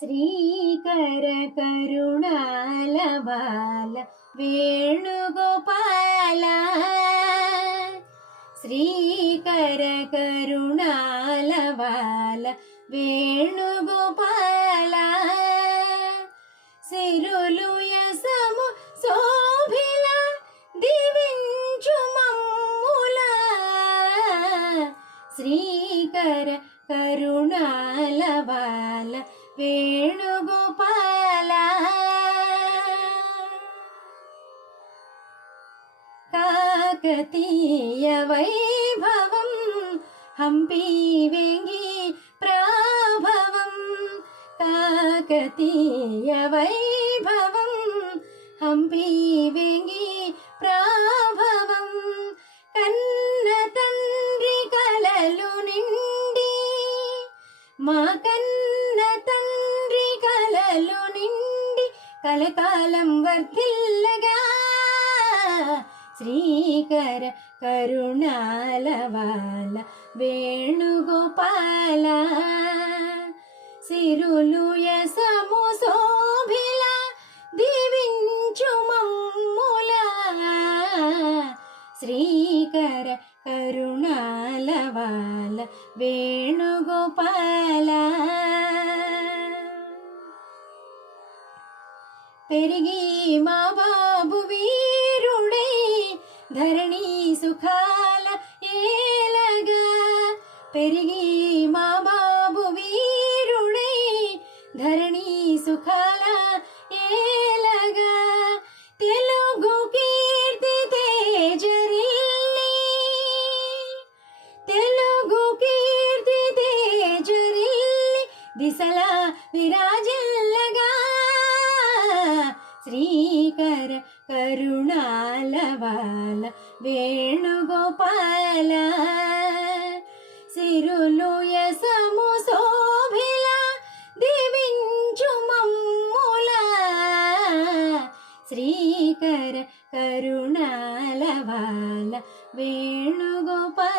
శ్రీకర కరుణాల బాల వేణుగోపాల. శ్రీకర కరుణాల బాల వేణుగోపాల. సిరులు యసము శోభిల దివించు మమ్ముల. శ్రీకర కరుణాల బాల వేణుగోపాల. కాకతీయ వైభవం హంపి వేంగి ప్రాభవం. కాకతీయ వైభవం హంపి వేంగి ప్రాభవం. కన్న తండ్రి కలలు నిండి మా కన్న కలకాలం వర్ధిల్లగా. శ్రీకర కరుణాల వాల వేణుగోపాల. సిరులు యసము శోభిల దీవించు మమ్ముల. శ్రీకర కరుణాల వాల వేణుగోపాల. పెరిగి మా బాబు వీరుడై ధరణి సుఖాల ఏలగా. పెరిగి మా బాబు వీరుడై ధరణి సుఖాల ఏలగా. తెలుగు కీర్తి తేజరిల్లి తెలుగు కీర్తి తేజరిల్లి దిశల విరాజిల్లగా కరుణాల బాల వేణుగోపాల సిరులు యసము శోభిల దివించు మమ్ముల శ్రీకర కరుణాల బాల వేణుగోపాల